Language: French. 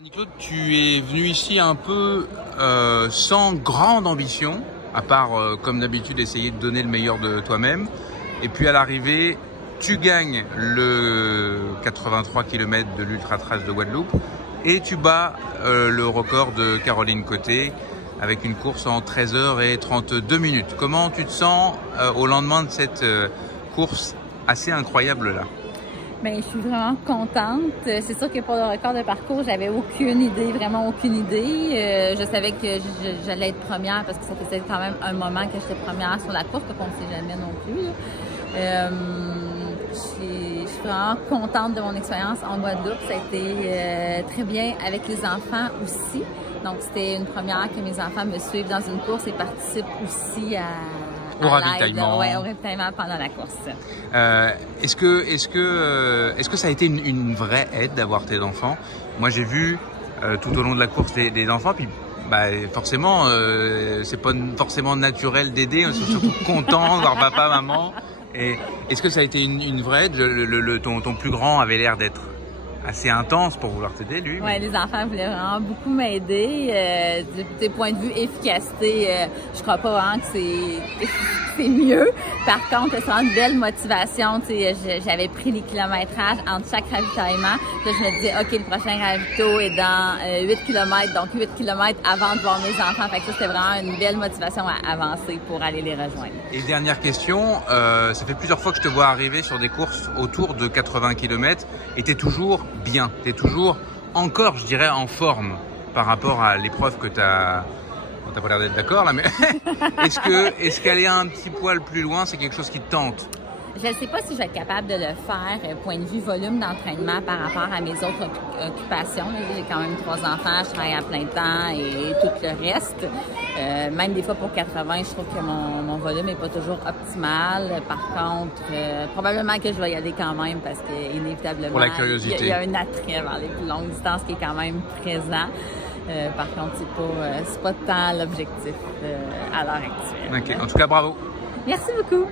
Annie-Claude, tu es venu ici un peu sans grande ambition, à part, comme d'habitude, essayer de donner le meilleur de toi-même. Et puis à l'arrivée, tu gagnes le 83 km de l'Ultra Trace de Guadeloupe et tu bats le record de Caroline Côté avec une course en 13h32. Comment tu te sens au lendemain de cette course assez incroyable là? Bien, je suis vraiment contente. C'est sûr que pour le record de parcours, j'avais aucune idée, vraiment aucune idée. Je savais que j'allais être première parce que ça faisait quand même un moment que j'étais première sur la course, donc on ne sait jamais non plus. Je suis vraiment contente de mon expérience en Guadeloupe. Ça a été très bien avec les enfants aussi. Donc, c'était une première que mes enfants me suivent dans une course et participent aussi au ravitaillement. Ouais, au ravitaillement pendant la course. Est-ce que ça a été une vraie aide d'avoir tes enfants? Moi, j'ai vu tout au long de la course des enfants, puis forcément, c'est pas forcément naturel d'aider. On est surtout content de voir papa, maman. Et est-ce que ça a été une vraie aide? Ton plus grand avait l'air d'être assez intense pour vouloir t'aider, lui. Oui, les enfants voulaient vraiment beaucoup m'aider. Du point de vue efficacité, je crois pas vraiment que c'est mieux. Par contre, c'est vraiment une belle motivation. J'avais pris les kilométrages entre chaque ravitaillement. Là, je me disais, OK, le prochain ravito est dans 8 km, donc 8 km avant de voir mes enfants. Fait que ça, c'était vraiment une belle motivation à avancer pour aller les rejoindre. Et dernière question, ça fait plusieurs fois que je te vois arriver sur des courses autour de 80 km et t'es toujours bien, t'es toujours encore, je dirais, en forme par rapport à l'épreuve que t'as. Bon, t'as pas l'air d'être d'accord là, mais est-ce qu'aller un petit poil plus loin, c'est quelque chose qui te tente? Je ne sais pas si je vais être capable de le faire, point de vue volume d'entraînement par rapport à mes autres occupations. J'ai quand même 3 enfants, je travaille à plein temps et tout le reste. Même des fois pour 80, je trouve que mon volume n'est pas toujours optimal. Par contre, probablement que je vais y aller quand même parce qu'inévitablement, pour la curiosité, il y a un attrait vers les plus longues distances qui est quand même présent. Par contre, c'est pas tant l'objectif à l'heure actuelle. Ok, en tout cas, bravo. Merci beaucoup.